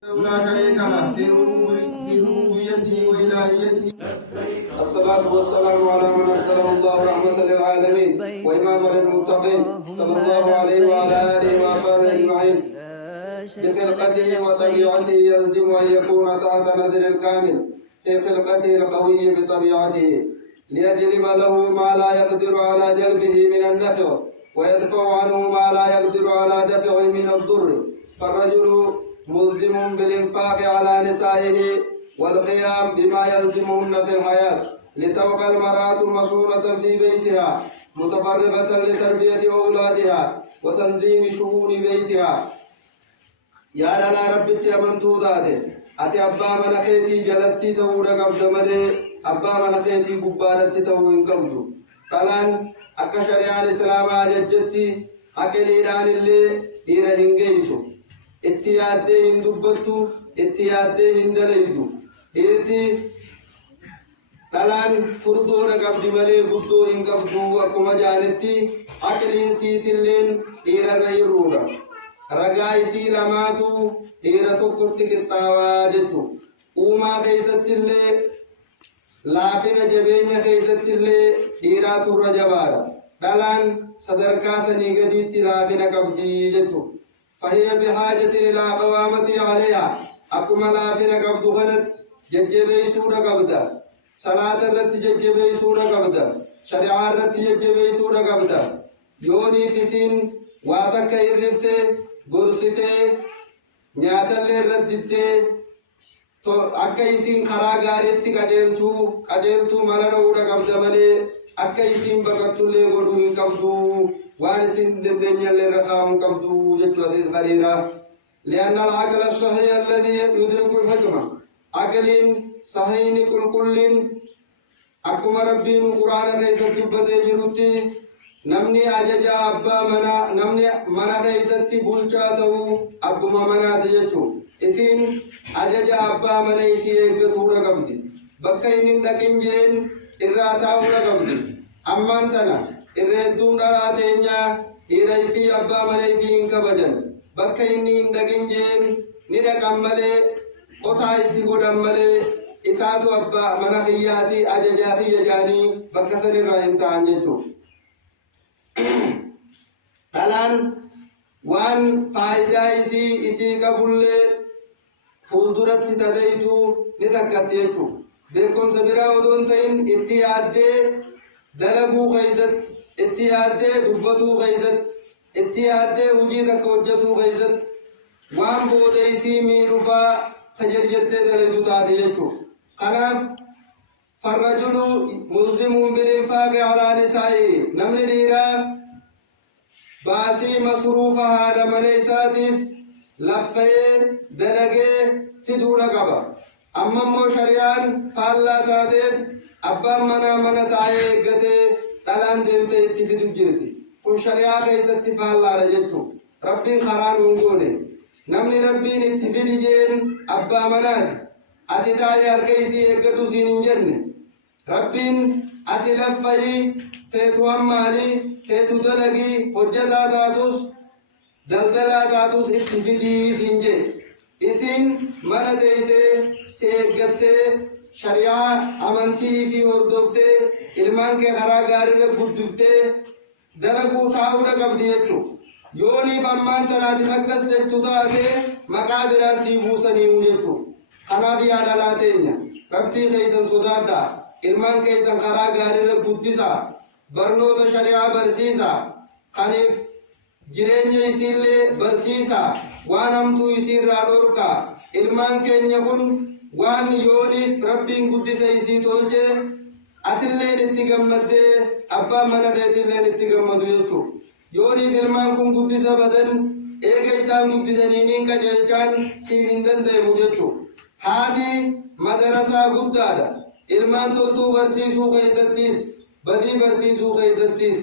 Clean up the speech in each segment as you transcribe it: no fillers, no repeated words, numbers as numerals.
لا شريك له في ربوبيته وإلهيته. الصلاة والسلام على من أرسله الله رحمة للعالمين وإماما للمتقين صلى الله عليه وعلى آله وصحبه أجمعين. بخلقته وطبيعته يلزم أن يكون تحت نذر الكامل في خلقته القوي بطبيعته ليجلب له ما لا يقدر على جلبه من النفع ويدفع عنه ما لا يقدر على دفعه من الضر. فالرجل ملزم بالإنفاق على نسائه والقيام بما يلزمهن في الحياة لتبقى المرأة مصونة في بيتها متفرغة لتربية أولادها وتنظيم شؤون بيتها. يا لا ربي أمنتو ذاته أتي أبا من خيتي جلتي تهورا قبض ملي أبا من خيتي قبارتي تهورا قبضو قلان أكا شريان إسلام آججتي أكليدان اللي إيرا هنگيسو اتيادي هندبتو اتيادي هندليدو إيرتي قلان فردورا قبض ملي قدو هنقبضو أكما جانتي أكلين سيتلين إيرا ريرودا رقائسي لماتو إيرا تقرتي كتاوا جتو وما خيست اللي لافنا جبينيا خيست اللي إيرا تورا جبارا دلان صدركاسا نيقديت لافنا قبضي جتو فهي بحاجة إلى قوامتي عليها أكما لافنا قبض غنت ججبي سورة قبضا صلاة الرت ججبي سورة قبضا شريعة الرت ججبي سورة قبضا يوني فسين واتك إرفته برسته نياتل ردته تو أكيسين خراغاريتي كجلتو مرادورا قبض ملي أكيسين بقتل غروين قبضو وانسين الدنيا لرقام قبضو جتو حديث غريرا لأن العقل الصحيح الذي يدرك الحكمة عقلين صحيح كل أكما ربين قرآن كيس دبته جروتي نمني أججا أبا منا نمني منا كيستي بلشاته أبو منا تجتو إسين أججا أبا منا إسي إبتورا قبدي بكين دكينجين إراتاورا قبدي أمان تنا إردون دلاتينيا إرأيتي أبا منا إفين كبجن بكين دكينجين ندك أمالي قطع إتقود أمالي إساتو أبا منا خياتي أججا خيجاني بكسن الرأيين تانجتو Dalan waan faayidaa isii qabullee fuulduratti tabeeytu ni takkatti jechuudha. Beekumsa biraa otoo hin ta'in itti yaaddee dalaguu keessatti, itti yaaddee dubbatuu keessatti, itti yaaddee hojii takka hojjetuu keessatti waan booda isii miidhufaa tajaajiltee dalagdu taate jechuudha. Kanaaf فالرجل ملزم بالإنفاق على نسائه نمني ديرا باسي مصروفها هذا من إساتف لفه دلقه فدونا قبا أما مو شريان فالله تاتيت أبا منا تايه قته تلان دمته اتفدو جرتي كن شريان قيست فالله رجتو ربين خران ونقونه نمني ربين اتفدي جين أبا منات أتي تايه أركيسي اقدو سينين جنة ربين أتي لفهي فيتو أمالي فيتو دلقي حجتا داتوس دلدلا داتوس اتفدي سنجي إسين من تيسي سيقته شريعة أمنتي في وردفته إلمان کے خراغاري رقبدفته دلقو تاودا قبديتو يوني فمان تراتي فقس تجتو تاتي مقابرا سيبوسني وجتو خنابي آدالاتينيا ربي خيسا صدادا ilman keessan karaa gaariirra guddisa barnoota shari'aa barsiisa kaniif jireenya isiillee barsiisa waan hamtuu isiirraa dhorka ilmaan keenya kun waan yooniif rabbiin guddisa isii tolche atilleen itti gammaddee abbaan mana keetilleen itti gammadu jechuudha yooniif ilmaan kun guddisa badan eega isaan guddisaniiniin qajeelchaan siif hin danda'amu jechuudha haati madarasaa guddaadha ilmaan toltuu barsiisuu keessattis badii barsiisuu keessattis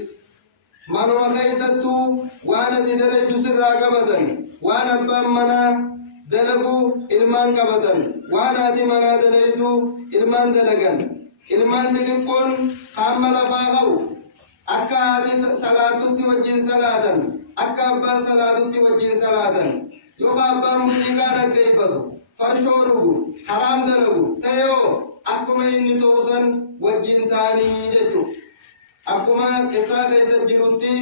manuma keessattuu waan ati dalaydu sirraa qabatan waan abbaan manaa dalagu ilmaan qabatan waan ati manaa dalaydu ilmaan dalagan ilmaan xixiqqoon hamma lafaa qabu akka ati salaatutti wajjin salaatan akka abbaan salaatutti wajjin salaatan yookaan abbaan muuziqaa dhaggeeffatu uffatu farshoo dhugu haraam dalagu ta'eoo akkuma inni ta'usan wajjin ta'anii jechuudha. Akkuma qissaa keessa jirutti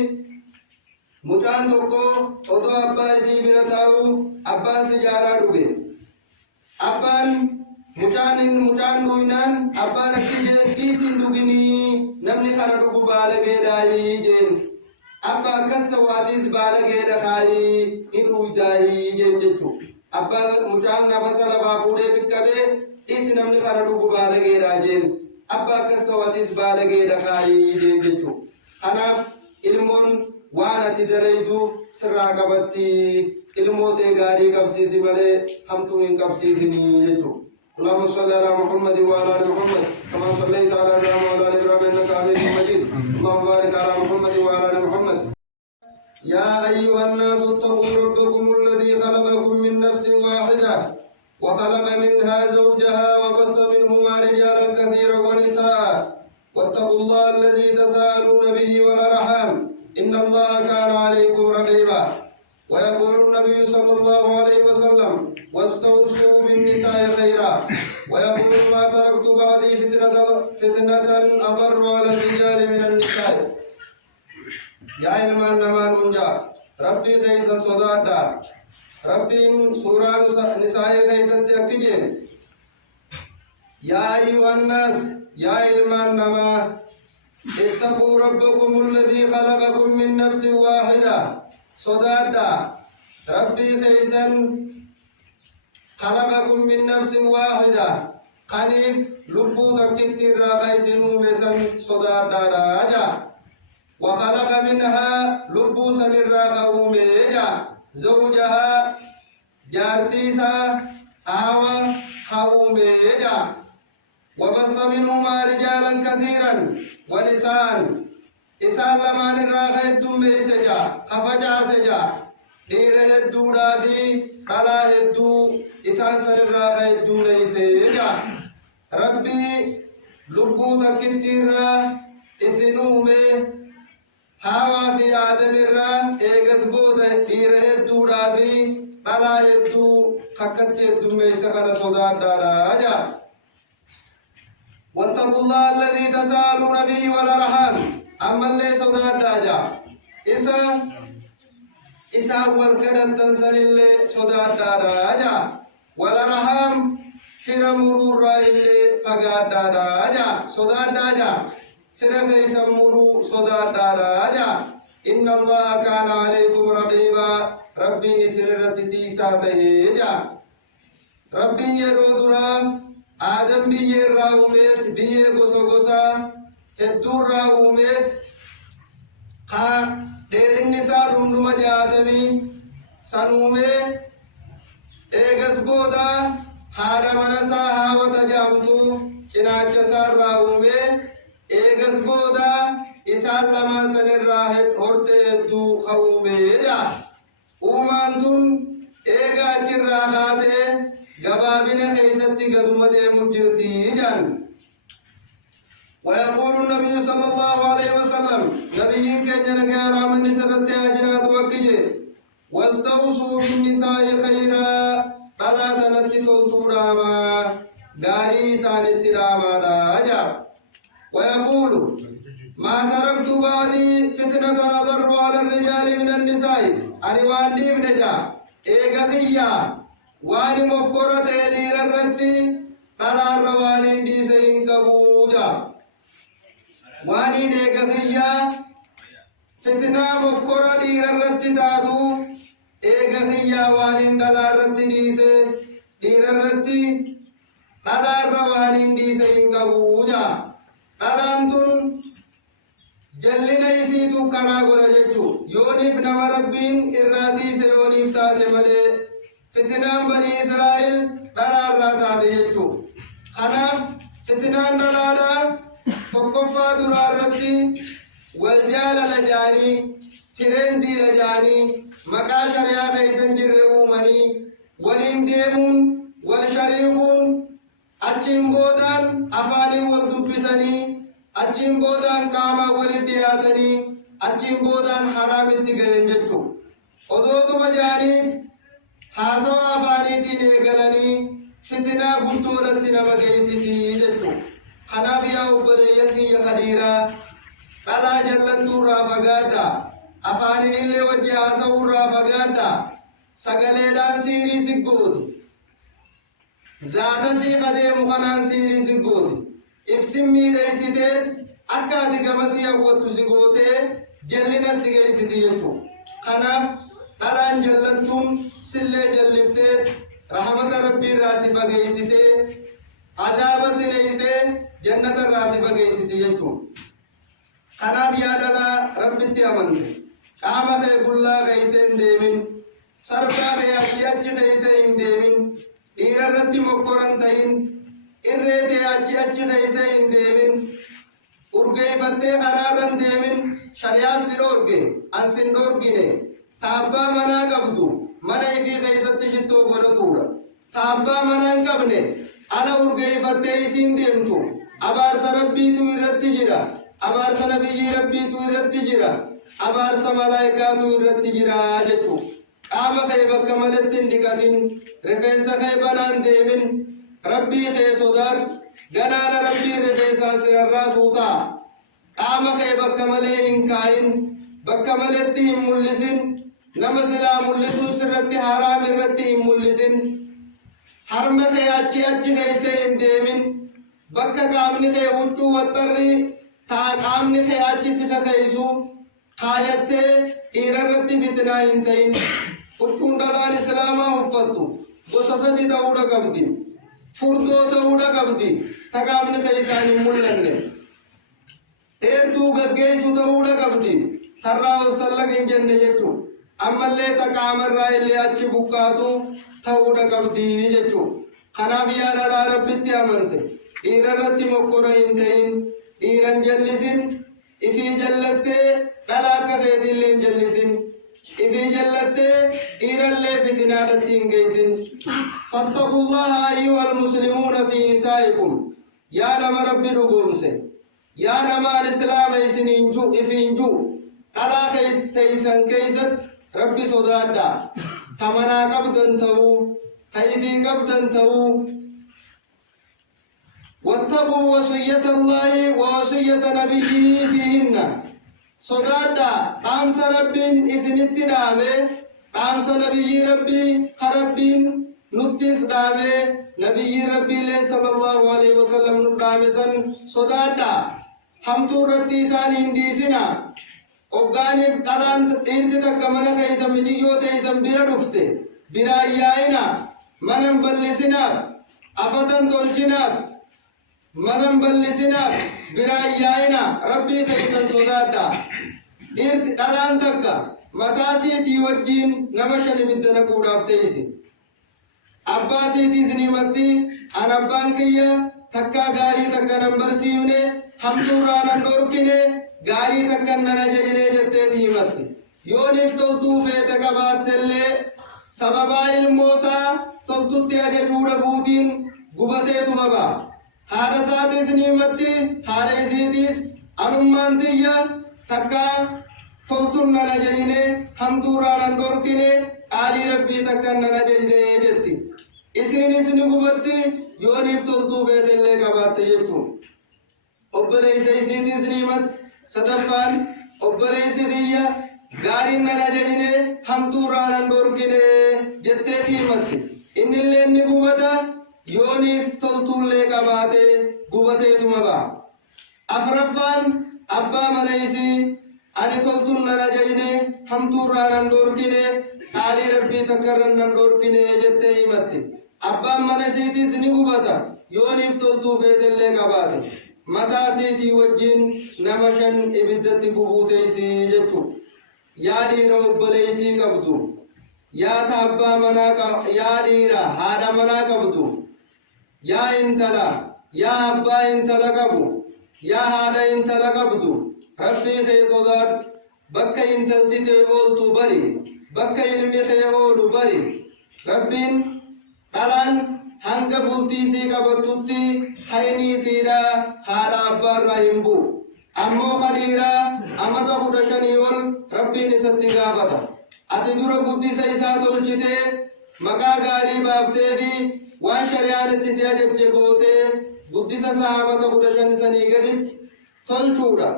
mucaan tokko odoo abbaa ifii bira taa'u abbaan sigaaraa dhuge. Abbaan mucaan dhuginaan abbaan akki jeen dhiisin dhuginii namni kana dhugu baalageedhaayii jeen. Abba akkas ta'uutis baalageedha kaayii ni dhugudaayii jeen jechuudha. Abbaan mucaan nafasa lafaa fuudhee fiqqabee dhiisi namni kana dhugu baalageedhaa jeen. Abba akkas ta'uutis baalageedha kaayii jeen jechuudha. Kanaaf ilmoon waan ati dalaydu sirraa qabatti ilmootee gaarii qabsiisi malee hamtuu hin qabsiisinii jechuudha. اللهم صل على محمد وعلى ال محمد كما صليت على ابراهيم وعلى ال ابراهيم انك حميد مجيد. اللهم بارك على محمد وعلى ال محمد. يا ايها الناس اتقوا ربكم الذي خلقكم من نفس واحده وخلق منها زوجها وبث منهما رجالا كثيرا ونساء واتقوا الله الذي تساءلون به والارحام ان الله كان عليكم رقيبا. ويقول النبي صلى الله عليه وسلم واستوصوا بالنساء خيرا. ويقول ما تركت بعدي فتنة أضر على الرجال من النساء. يا علمان نمان أنجا ربي كيس صدادا ربي سورة نساء كيس تأكجين. يا أيها الناس يا علمان نما اتقوا ربكم الذي خلقكم من نفس واحدة صدادا ربي كيسا خلقكم من نفس واحدة خنيف لبو تكتير راقيسنو مسن صدادا راجا وخلق منها لبو سنر راقو ميجا زوجها جارتيسا آوى خاو ميجا وبث منهما رجالا كثيرا ونساء إسان لمان الراغ الدم إسجا خفجا سجا دير الدودا في قلا الدو إسان سن الراغ الدم إسجا ربي لبو تكتير إسنومي هاوا في آدم الرا إيغس بودا دير الدودا في قلا الدو خكت الدم إسجا صدا داراجا. واتقوا الله الذي تساءلون به والأرحام أما اللي صداد داجا إسا والكدن تنسل اللي صداد داجا والأرحام فرمرور اللي فقاد داجا صداد داجا فرق يسمروا صداد داجا إن الله كان عليكم رقيبا ربي نسررت تيسا تهيجا ربي يرودرا آدم بيه راومت بيه غصا هدور راومت ها دير النساء رندما جادمي سنومي ايغس بودا هادا منسا هاوتا جامتو چناچ سار راومي ايغس بودا اسان لما سنر راهد هورتے هدو خومي جا اومانتون ايغا اكر راهاتے جبابنا كيستي قدوم دي مجرتي جان. ويقول النبي صلى الله عليه وسلم نبي كان نغير من نسرت اجرات وكجي واستوصوا بالنساء خيرا قدا تنتي تلتوراما غاري سانت راما راجا. ويقول ما تركت بعدي فتنة أضر على الرجال من النساء أني واندي بنجا إيغا خيا واني مقرة دير الرتي قرار واني دي سين كبوجا واني ديك خيا فتنة مقرة دير الرتي تادو ايك خيا واني دلار رتي دير الرتي قرار واني دي سين كبوجا قرانتون جلنا يسيتو كراغورا جچو يونيف نما ربين إرادي سيونيف تاتي ملي فتنان بني إسرائيل قرار راتات يجو خناف فتنان دلادا تقفى درار رتي والجال لجاني فرندي لجاني مقا شريا خيسن جرعو مني ولين ديمون والشريخون أجين بودان أفاني والدبسني أجين بودان كاما والدياتني أجين بودان حرام التقين جتو ودوتو مجاني haasawa afaaniitiin eegalanii fitinaa guntuudhatti nama geessitii jechuudha. Kanaaf yaa obboleeyyan kiyya qadiiraa dhalaa jallattuurraa fagaadhaa, afaaniin illee wajji haasawuurraa fagaadhaa, sagaleedhaan siirii siggooti, zaata sii qadeemu kanaan siirii siggooti, ibsin miidheessiteet akka ati gamasii hawwattu si gootee jallina si geessiti jechuudha. Kanaaf dhalaan jallattuun sillee jallifteet rahmata rabbii irraa si fageessitee azaaba si neeyitee jannata irraa si fageessiti jechuudha. Kanaaf yaa dhalaa rabbitti amante qaama kee gullaa keeysee hin deemin, sarbaa kee achi keeysee hin deemin, dhiira irratti mokkoran ta'in, irree tee achi keeysee hin deemin, urgeeffattee karaarra hin deemin. Shariyaa si dhorge an sin dhorgine. Taabbaa manaa qabdu mana ifii keessatti shittoo godhatuudha. Taabbaa manaa hin qabne ala urgeeffattee isiin deemtu abaarsa rabbiitu irratti jira, abaarsa nabiyyii rabbiitu irratti jira, abaarsa malaayikaatu irratti jira jechuudha. Qaama kee bakka malatti hin dhiqatin, rifeensa kee banaan deemin, rabbii kee sodaadhu, ganaana rabbiin rifeensaan sirarraa suutaa. Qaama kee bakka malee hin kaayin, bakka maletti hin mul'isin, nama silaa mul'isuun sirratti haraam irratti hin mul'isin. Harma kee achi keeysee hin deemin, bakka qaamni kee huccuu waxxarri taa qaamni kee achi si kakeeysu kaayattee dhiira irratti fitnaa hin ta'in. Huccuun dhalaan islaamaa uffattu gosa sadi ta'uudha qabdi, furdoo ta'uudha qabdi, ta qaamni kee isaan hin mul'anne. Dheertuu gaggeessu ta'uudha qabdi, tarraa ol sallaqa hin jenne jechuudha. Ammallee ta qaamarraa illee achi buqqaatu ta'uudha qabdi jechuudha. Kanaaf yaa dhalaa rabbitti amante dhiira irratti mokkora hin ta'in, dhiiran jallisin, ifii jallattee dhala akka keetillee hin jallisin, ifii jallattee dhiirallee fitinaadhatti hin geessin. Fattaqullaha ayyuhal muslimuuna fi nisaa'ikum. Yaa nama rabbi dhugoomse, yaa namaan islaama isiniin ifiin jiru dhalaa teeysan keeysatti rabbi sodaadhaa. Ta manaa qabdan ta'uu, ta ifii qabdan ta'uu. Wattaquu wasiyyata Allaahi wa wasiyyata nabiyyihi fiihinna. Sodaadhaa dhaamsa rabbiin isinitti dhaame, dhaamsa nabiyyii rabbii ka rabbiin nuttis dhaame, nabiyyiin rabbiillee sallallahu alaihi wasallam nu dhaame san sodaadhaa. Hamtuu irratti isaan hin dhiisina. Oggaaniif dhalaan dhiirti takka mana keeysa mijiyyoo teeysan bira dhufte bira ayyaa'ina, manan ballisinaaf, afatan tolchinaaf, manan ballisinaaf bira ayyaa'ina. Rabbii keeysan sodaadhaa. Dhiirti dhalaan takka mataa siitii wajjiin nama shan ibidda naquudhaaf teeysi. Abbaa siitii isinimatti an abbaan kiyya takkaa gaarii takka nan barsiifne, hamtuurraa nan dhorkine, gaarii takkan nan ajajne jetteeti himatti. Yooniif toltuu feete qabaattellee sababaa ilmoosaa toltutti ajajuu dhabuutiin gubateetuma ba'a. Haadha isaatis ni himatti, haadha isiitiis anummaan tiyya takkaa toltuun nan ajajne, hamtuurraa nan dhorkine, qaalii rabbii takkan nan ajajne jetti. Isiinis ni gubatti yooniif toltuu feetellee qabaatte jechuun. Obboleessa isiitiis ni himatti. Sadaffaan obboleessi kiyya gaariin nan ajajne, hamtuurraa nan dhorkine jetteeti himatti. Innillee ni gubata yooniif toltuullee qabaate gubateetuma ba'a. Afraffaan abbaa mana isii ani toltuun nan ajajne, hamtuurraa nan dhorkine, qaalii rabbii takkarran nan dhorkine jettee himatti. Abbaan mana isiitiis ni gubata yooniif toltuu feetellee qabaate. Mataa siitii wajjin nama shan ibiddatti gubuu teeysii jechuudha. Yaa dhiira obboleeytii qabdu, yaa abbaa manaa, yaa dhiira haadha manaa qabdu, yaa intala, yaa abbaa intala qabu, yaa haadha intala qabdu, rabbii kee sodaadhu. Bakka intalti tee ooltu bari, bakka ilmi kee oolu bari. Rabbiin dhalaan hanga bultiisii qabattutti haynii siidhaa haadha abbaarraa hin bu'u. Ammoo kadhiiraa amata 15 ol rabbiin isatti gaafata. Ati dura guddisa isaa tolchitee maqaa gaarii baaftee fi waan shari'aan itti si ajajje gootee guddisa sahabata 15 sanii gaditti tolchuudha.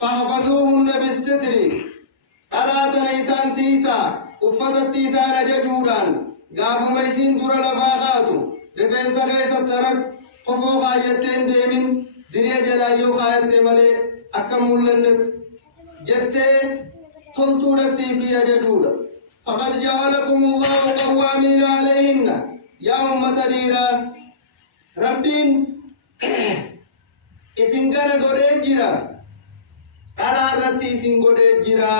fahfaduuhunna bisitri dhalaatana isaan tiisaa uffatatti isaan ajajuudhaan gaafuma isiin dura lafaa kaatu rifeensa keessatti harar qofoo kaayatteen deemin diree jalaayyoo kaayatte malee akka mul'anne jettee toltuudhatti isii ajajuudha. faqad ja'alakumullahu qawwaamiina alayhinna yaa ummata dhiiraa rabbiin isin gana godhee jira dhalaa irratti isin godhee jira.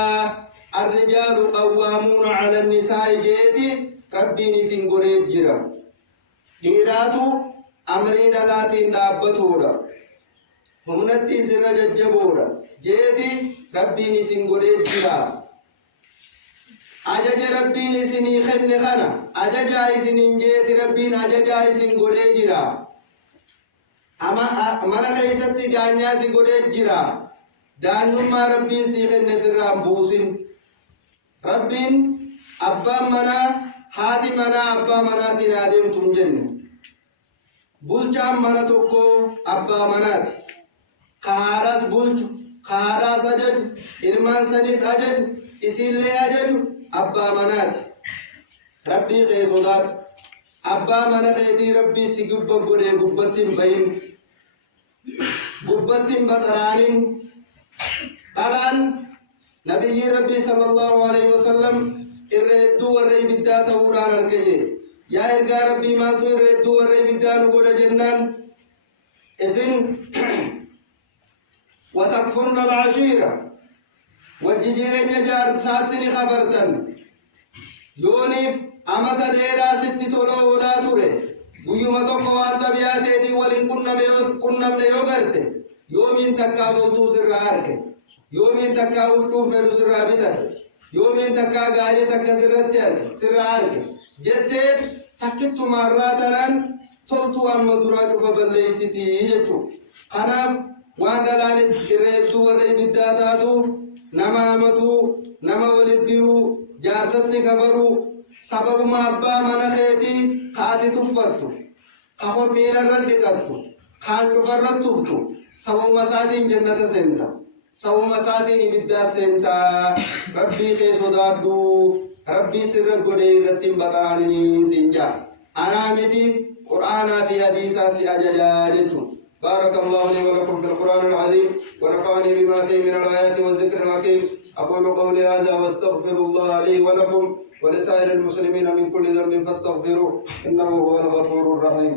الرجال قوامون على النساء جيتي ربين isin godhee jira. dhiiraatu amrii dhalaatiin dhaabbatuudha humnatti isirra jajjaboodha jeeti rabbiin isin godhee jira. ajaja rabbiin isinii kenne kana ajajaa isiniin jeeti rabbiin ajajaa isin godhee jira. mana keessatti daanyaa si godhee jira. daanyummaa rabbiin sii kenne firraan buusin. rabbiin abbaan manaa haati manaa abbaa manaatiin adeemtu hin jenne. bulchaan mana tokko abbaa manaati. ka haadhaas bulchu ka haadhaas ajaju ilmaan sanis ajaju isiillee ajaju abbaa manaati. rabbii kee sodaadhu. abbaa mana keetii rabbii si gubba godhee gubbatti hin bahin gubbatti hin baxaraanin. dhalaan nabiyyi rabbii sallallahu alaihi wasallam irra hedduu warra ibiddaa ta'uudhaan arge jee. yaa ergaa rabbii maaltu irra hedduu warra ibiddaa nu godha jennaan isin watakfurna al'ashiira wajji jireenya jaarsaatti ni kafartan. yooniif amata dheeraa sitti toloo oolaa ture guyyuma tokko waan xabiyaa teetii waliin qunnamne yoo garte yoomiin takkaa toltuu sirraa arge. yoomiin takkaa huccuun fedhu sirraa bitate yoomiin takkaa gaarii takka sirratti arge sirraa arge jettee takkittumaarraa tanaan toltuu amma duraa cufa balleeysitii jechuudha. kanaaf waan dhalaan irra hedduu warra ibiddaa taatu nama hamatuu nama walit diruu jaarsatti kafaruu sababuma abbaa mana keetii haati tuffattu hafo miilarra dhiqattu kaan cufarra tuftu sababuma isaatiin jannata seenta. sababuma isaatiin ibiddaa seentaa. rabbii kee sodaadhu. rabbii sirra godhee irratti hin baxaanini siin jaa. anaa miti qur'aanaa fi hadiisaa si ajajaa jechuudha. بارك الله لي ولكم في القرآن العظيم ونفعني بما فيه من الآيات والذكر الحكيم. أقول قولي هذا واستغفر الله لي ولكم ولسائر المسلمين من كل ذنب فاستغفروه إنه هو الغفور الرحيم.